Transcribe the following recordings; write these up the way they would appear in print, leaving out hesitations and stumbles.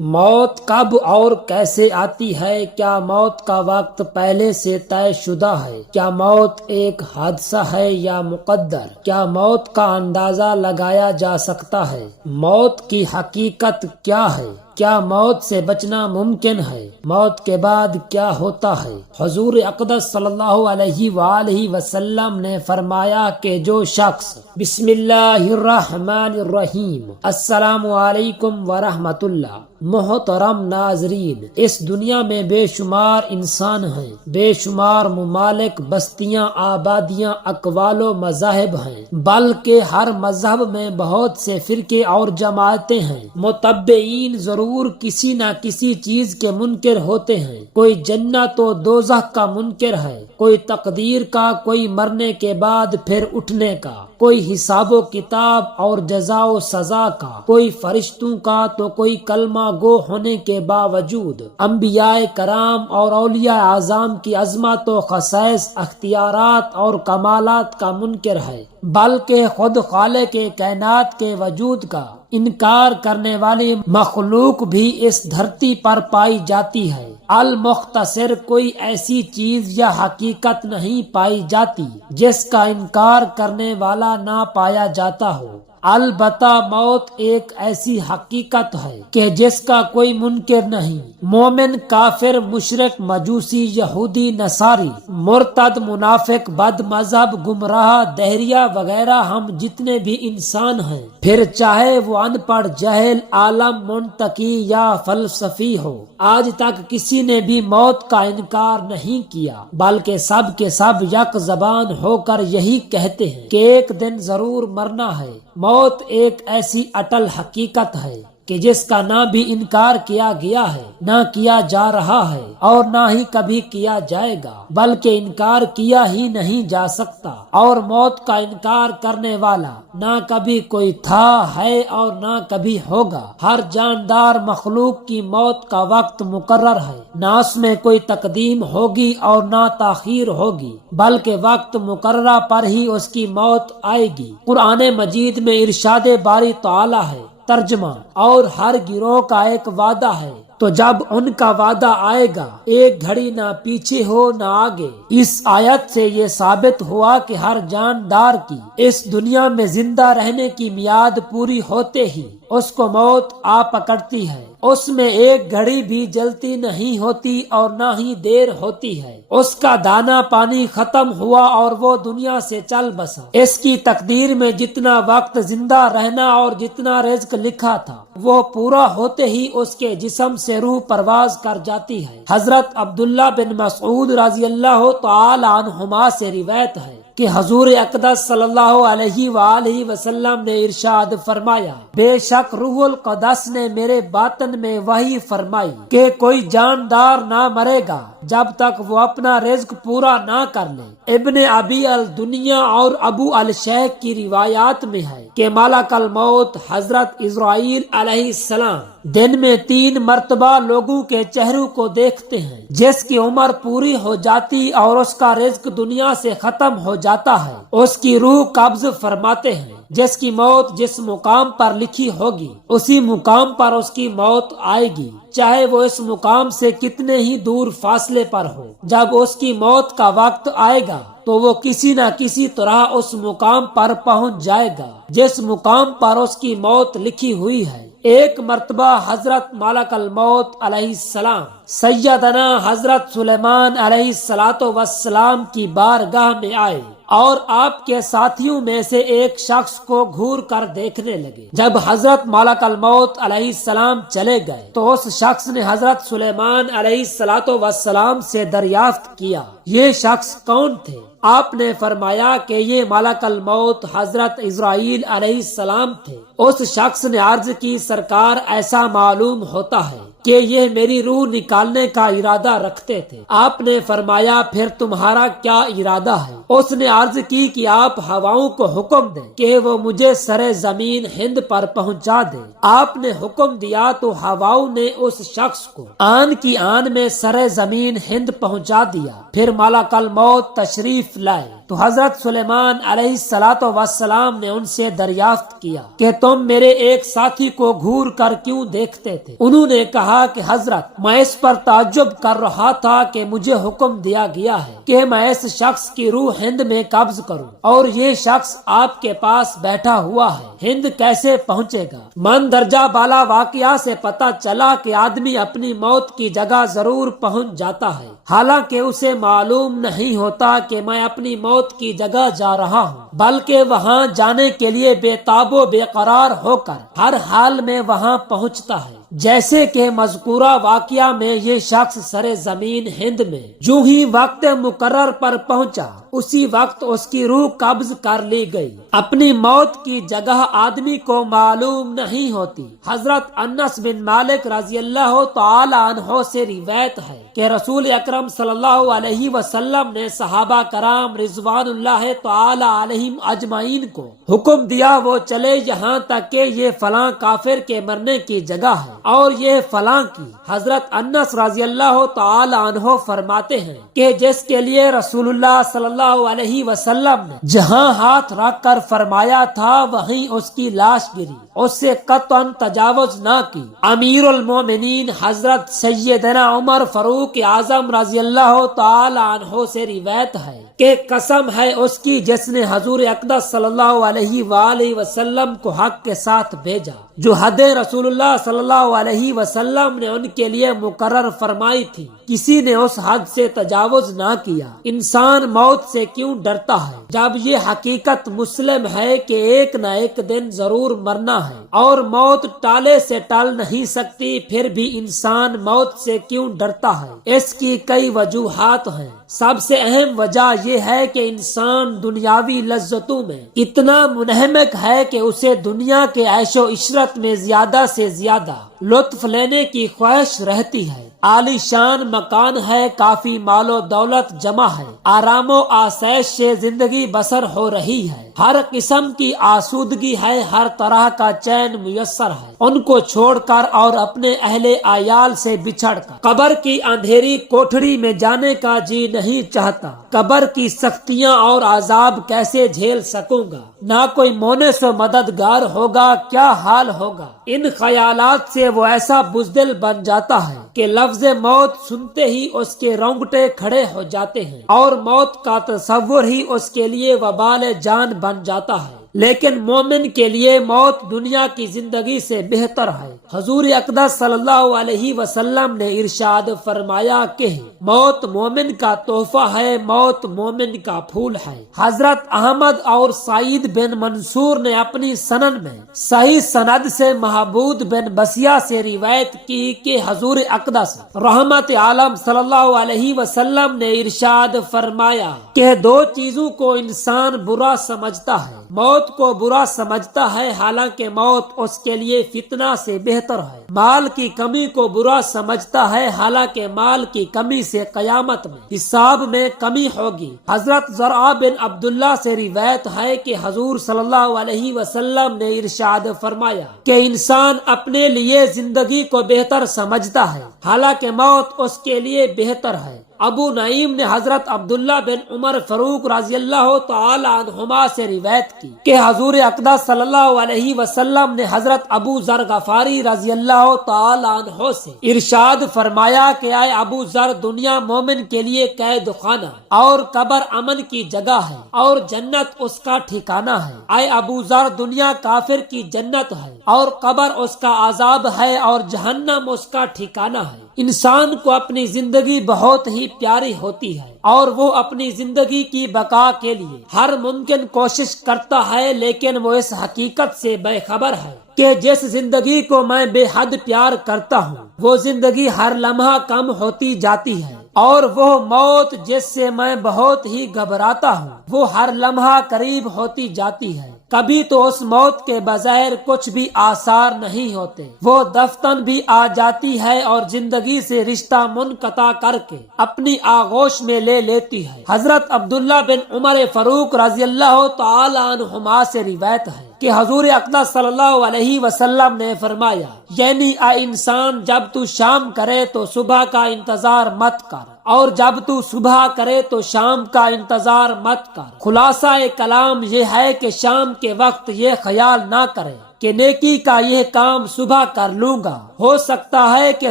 موت کب اور کیسے آتی ہے؟ کیا موت کا وقت پہلے سے طے شدہ ہے؟ کیا موت ایک حادثہ ہے یا مقدر؟ کیا موت کا اندازہ لگایا جا سکتا ہے؟ موت کی حقیقت کیا ہے؟ کیا موت سے بچنا ممکن ہے؟ موت کے بعد کیا ہوتا ہے؟ حضور اقدس صلی اللہ علیہ وآلہ وسلم نے فرمایا کہ جو شخص بسم اللہ الرحمن الرحیم السلام علیکم ورحمۃ اللہ۔ محترم ناظرین، اس دنیا میں بے شمار انسان ہیں، بے شمار ممالک، بستیاں، آبادیاں، اقوال و مذاہب ہیں، بلکہ ہر مذہب میں بہت سے فرقے اور جماعتیں ہیں۔ متبعین ضرور کسی نہ کسی چیز کے منکر ہوتے ہیں، کوئی جنت و دوزخ کا منکر ہے، کوئی تقدیر کا، کوئی مرنے کے بعد پھر اٹھنے کا، کوئی حساب و کتاب اور جزا و سزا کا، کوئی فرشتوں کا تو کوئی کلمہ گو ہونے کے باوجود انبیاء کرام اور اولیاء اعظام کی عظمت و خصائص، اختیارات اور کمالات کا منکر ہے، بلکہ خود خالق کائنات کے وجود کا انکار کرنے والی مخلوق بھی اس دھرتی پر پائی جاتی ہے۔ المختصر، کوئی ایسی چیز یا حقیقت نہیں پائی جاتی جس کا انکار کرنے والا نہ پایا جاتا ہو۔ البتہ موت ایک ایسی حقیقت ہے کہ جس کا کوئی منکر نہیں۔ مومن، کافر، مشرک، مجوسی، یہودی، نصاری، مرتد، منافق، بد مذہب، گمراہ، دہریہ وغیرہ ہم جتنے بھی انسان ہیں، پھر چاہے وہ ان پڑھ، جاہل، عالم، منطقی یا فلسفی ہو، آج تک کسی نے بھی موت کا انکار نہیں کیا، بلکہ سب کے سب یک زبان ہو کر یہی کہتے ہیں کہ ایک دن ضرور مرنا ہے۔ موت ایک ایسی اٹل حقیقت ہے کہ جس کا نہ بھی انکار کیا گیا ہے، نہ کیا جا رہا ہے اور نہ ہی کبھی کیا جائے گا، بلکہ انکار کیا ہی نہیں جا سکتا، اور موت کا انکار کرنے والا نہ کبھی کوئی تھا، ہے اور نہ کبھی ہوگا۔ ہر جاندار مخلوق کی موت کا وقت مقرر ہے، نہ اس میں کوئی تقدیم ہوگی اور نہ تاخیر ہوگی، بلکہ وقت مقررہ پر ہی اس کی موت آئے گی۔ قرآن مجید میں ارشاد باری تعالی ہے، ترجمہ: اور ہر گروہ کا ایک وعدہ ہے، تو جب ان کا وعدہ آئے گا، ایک گھڑی نہ پیچھے ہو نہ آگے۔ اس آیت سے یہ ثابت ہوا کہ ہر جاندار کی اس دنیا میں زندہ رہنے کی میعاد پوری ہوتے ہی اس کو موت آ پکڑتی ہے۔ اس میں ایک گھڑی بھی جلتی نہیں ہوتی اور نہ ہی دیر ہوتی ہے۔ اس کا دانا پانی ختم ہوا اور وہ دنیا سے چل بسا۔ اس کی تقدیر میں جتنا وقت زندہ رہنا اور جتنا رزق لکھا تھا، وہ پورا ہوتے ہی اس کے جسم سے روح پرواز کر جاتی ہے۔ حضرت عبداللہ بن مسعود رضی اللہ تعالی عنہما سے روایت ہے کہ حضور اقدس صلی اللہ علیہ وآلہ وسلم نے ارشاد فرمایا، بے شک روح القدس نے میرے باطن میں وحی فرمائی کہ کوئی جاندار نہ مرے گا جب تک وہ اپنا رزق پورا نہ کر لے۔ ابن ابی الدنیا اور ابو الشیخ کی روایات میں ہے کہ ملک الموت حضرت اسرائیل علیہ السلام دن میں 3 مرتبہ لوگوں کے چہروں کو دیکھتے ہیں۔ جس کی عمر پوری ہو جاتی اور اس کا رزق دنیا سے ختم ہو جاتا ہے، اس کی روح قبض فرماتے ہیں۔ جس کی موت جس مقام پر لکھی ہوگی، اسی مقام پر اس کی موت آئے گی، چاہے وہ اس مقام سے کتنے ہی دور فاصلے پر ہو۔ جب اس کی موت کا وقت آئے گا تو وہ کسی نہ کسی طرح اس مقام پر پہنچ جائے گا جس مقام پر اس کی موت لکھی ہوئی ہے۔ ایک مرتبہ حضرت ملک الموت علیہ السلام سیدنا حضرت سلیمان علیہ السلام کی بارگاہ میں آئے اور آپ کے ساتھیوں میں سے ایک شخص کو گھور کر دیکھنے لگے۔ جب حضرت ملک الموت علیہ السلام چلے گئے تو اس شخص نے حضرت سلیمان علیہ السلام سے دریافت کیا، یہ شخص کون تھے؟ آپ نے فرمایا کہ یہ ملک الموت حضرت اسرائیل علیہ السلام تھے۔ اس شخص نے عرض کی، سرکار، ایسا معلوم ہوتا ہے کہ یہ میری روح نکالنے کا ارادہ رکھتے تھے۔ آپ نے فرمایا، پھر تمہارا کیا ارادہ ہے؟ اس نے عرض کی کہ آپ ہواؤں کو حکم دیں کہ وہ مجھے سر زمین ہند پر پہنچا دیں۔ آپ نے حکم دیا تو ہواؤں نے اس شخص کو آن کی آن میں سر زمین ہند پہنچا دیا۔ پھر ملک الموت تشریف لائے۔ تو حضرت سلیمان علیہ السلام نے ان سے دریافت کیا کہ تم میرے ایک ساتھی کو گھور کر کیوں دیکھتے تھے؟ انہوں نے کہا کہ حضرت میں اس پر تعجب کر رہا تھا کہ مجھے حکم دیا گیا ہے کہ میں اس شخص کی روح ہند میں قبض کروں، اور یہ شخص آپ کے پاس بیٹھا ہوا ہے، ہند کیسے پہنچے گا؟ من درجہ بالا واقعہ سے پتہ چلا کہ آدمی اپنی موت کی جگہ ضرور پہنچ جاتا ہے، حالانکہ اسے معلوم نہیں ہوتا کہ میں اپنی موت کی جگہ جا رہا ہوں، بلکہ وہاں جانے کے لیے بے تاب و بے قرار ہو کر ہر حال میں وہاں پہنچتا ہے۔ جیسے کہ مذکورہ واقعہ میں یہ شخص سر زمین ہند میں جو ہی وقت مقرر پر پہنچا، اسی وقت اس کی روح قبض کر لی گئی۔ اپنی موت کی جگہ آدمی کو معلوم نہیں ہوتی۔ حضرت انس بن مالک رضی اللہ تعالی عنہ سے روایت ہے کہ رسول اکرم صلی اللہ علیہ وسلم نے صحابہ کرام رضوان اللہ تعالی علیہم اجمعین کو حکم دیا وہ چلے یہاں تک کہ یہ فلاں کافر کے مرنے کی جگہ ہے اور یہ فلاں کی۔ حضرت انس رضی اللہ تعالی عنہ فرماتے ہیں کہ جس کے لیے رسول اللہ صلی اللہ علیہ وسلم نے جہاں ہاتھ رکھ کر فرمایا تھا وہیں اس کی لاش گری، اس سے قطعاً تجاوز نہ کی۔ امیر المومنین حضرت سیدنا عمر فاروق اعظم رضی اللہ تعالی عنہ سے روایت ہے کہ قسم ہے اس کی جس نے حضور اقدس صلی اللہ علیہ وآلہ وسلم کو حق کے ساتھ بھیجا، جو حد رسول اللہ صلی اللہ علیہ وسلم نے ان کے لیے مقرر فرمائی تھی، کسی نے اس حد سے تجاوز نہ کیا۔ انسان موت سے کیوں ڈرتا ہے جب یہ حقیقت مسلم ہے کہ ایک نہ ایک دن ضرور مرنا ہے اور موت ٹالے سے ٹل نہیں سکتی، پھر بھی انسان موت سے کیوں ڈرتا ہے؟ اس کی کئی وجوہات ہیں۔ سب سے اہم وجہ یہ ہے کہ انسان دنیاوی لذتوں میں اتنا منہمک ہے کہ اسے دنیا کے عیش و عشرت میں زیادہ سے زیادہ لطف لینے کی خواہش رہتی ہے۔ عالی شان مکان ہے، کافی مال و دولت جمع ہے، آرام و آسائش سے زندگی بسر ہو رہی ہے، ہر قسم کی آسودگی ہے، ہر طرح کا چین میسر ہے، ان کو چھوڑ کر اور اپنے اہل عیال سے بچھڑ کر قبر کی اندھیری کوٹھڑی میں جانے کا جی نہیں چاہتا۔ قبر کی سختیاں اور عذاب کیسے جھیل سکوں گا؟ نہ کوئی مونس و مددگار ہوگا، کیا حال ہوگا؟ ان خیالات سے وہ ایسا بزدل بن جاتا ہے کہ لفظ موت سنتے ہی اس کے رونگٹے کھڑے ہو جاتے ہیں اور موت کا تصور ہی اس کے لیے وبال جان بن جاتا ہے۔ لیکن مومن کے لیے موت دنیا کی زندگی سے بہتر ہے۔ حضور اقدس صلی اللہ علیہ وسلم نے ارشاد فرمایا کہ موت مومن کا تحفہ ہے، موت مومن کا پھول ہے۔ حضرت احمد اور سعید بن منصور نے اپنی سنن میں صحیح سند سے محمود بن بسیہ سے روایت کی کہ حضور اقدس رحمت عالم صلی اللہ علیہ وسلم نے ارشاد فرمایا کہ دو چیزوں کو انسان برا سمجھتا ہے، موت کو برا سمجھتا ہے حالانکہ موت اس کے لیے فتنہ سے بہتر ہے، مال کی کمی کو برا سمجھتا ہے حالانکہ مال کی کمی سے قیامت میں حساب میں کمی ہوگی۔ حضرت زرع بن عبداللہ سے روایت ہے کہ حضور صلی اللہ علیہ وسلم نے ارشاد فرمایا کہ انسان اپنے لیے زندگی کو بہتر سمجھتا ہے حالانکہ موت اس کے لیے بہتر ہے۔ ابو نعیم نے حضرت عبداللہ بن عمر فاروق رضی اللہ تعالی عنہما سے روایت کی کہ حضور اقدس صلی اللہ علیہ وسلم نے حضرت ابو ذر غفاری رضی اللہ تعالی عنہ سے ارشاد فرمایا کہ اے ابو ذر، دنیا مومن کے لیے قید خانہ اور قبر امن کی جگہ ہے اور جنت اس کا ٹھکانہ ہے۔ اے ابو ذر، دنیا کافر کی جنت ہے اور قبر اس کا عذاب ہے اور جہنم اس کا ٹھکانہ ہے۔ انسان کو اپنی زندگی بہت ہی پیاری ہوتی ہے اور وہ اپنی زندگی کی بقا کے لیے ہر ممکن کوشش کرتا ہے، لیکن وہ اس حقیقت سے بے خبر ہے کہ جس زندگی کو میں بے حد پیار کرتا ہوں وہ زندگی ہر لمحہ کم ہوتی جاتی ہے، اور وہ موت جس سے میں بہت ہی گھبراتا ہوں وہ ہر لمحہ قریب ہوتی جاتی ہے۔ کبھی تو اس موت کے بظاہر کچھ بھی آثار نہیں ہوتے، وہ دفتن بھی آ جاتی ہے اور زندگی سے رشتہ منقطع کر کے اپنی آغوش میں لے لیتی ہے۔ حضرت عبداللہ بن عمر فاروق رضی اللہ تعالی عنہما سے روایت ہے کہ حضور اقدس صلی اللہ علیہ وسلم نے فرمایا، یعنی اے انسان، جب تو شام کرے تو صبح کا انتظار مت کر، اور جب تو صبح کرے تو شام کا انتظار مت کر۔ خلاصہ کلام یہ ہے کہ شام کے وقت یہ خیال نہ کرے کہ نیکی کا یہ کام صبح کر لوں گا، ہو سکتا ہے کہ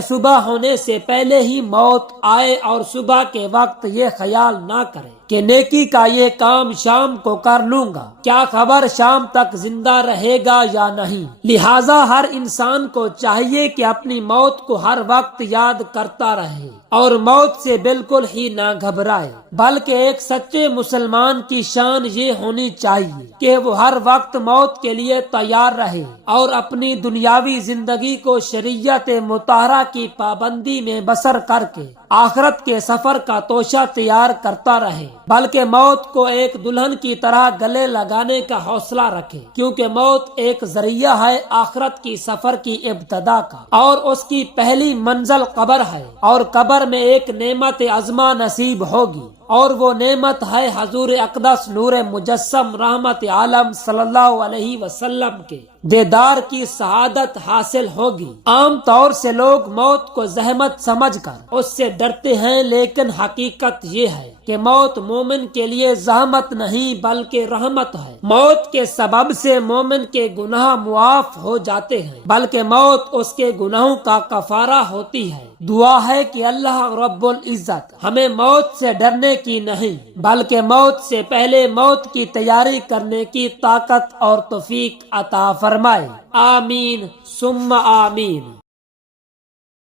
صبح ہونے سے پہلے ہی موت آئے، اور صبح کے وقت یہ خیال نہ کرے کہ نیکی کا یہ کام شام کو کر لوں گا، کیا خبر شام تک زندہ رہے گا یا نہیں۔ لہٰذا ہر انسان کو چاہیے کہ اپنی موت کو ہر وقت یاد کرتا رہے اور موت سے بالکل ہی نہ گھبرائے، بلکہ ایک سچے مسلمان کی شان یہ ہونی چاہیے کہ وہ ہر وقت موت کے لیے تیار رہے اور اپنی دنیاوی زندگی کو شریعت مطہرہ کی پابندی میں بسر کر کے آخرت کے سفر کا توشہ تیار کرتا رہے، بلکہ موت کو ایک دلہن کی طرح گلے لگانے کا حوصلہ رکھے، کیونکہ موت ایک ذریعہ ہے آخرت کی سفر کی ابتدا کا، اور اس کی پہلی منزل قبر ہے، اور قبر میں ایک نعمت عظمہ نصیب ہوگی، اور وہ نعمت ہے حضور اقدس نور مجسم رحمت عالم صلی اللہ علیہ وسلم کے دیدار کی سعادت حاصل ہوگی۔ عام طور سے لوگ موت کو زحمت سمجھ کر اس سے ڈرتے ہیں، لیکن حقیقت یہ ہے کہ موت مومن کے لیے زحمت نہیں بلکہ رحمت ہے۔ موت کے سبب سے مومن کے گناہ معاف ہو جاتے ہیں، بلکہ موت اس کے گناہوں کا کفارہ ہوتی ہے۔ دعا ہے کہ اللہ رب العزت ہمیں موت سے ڈرنے کی نہیں بلکہ موت سے پہلے موت کی تیاری کرنے کی طاقت اور توفیق عطا فرمائے۔ آمین ثم آمین۔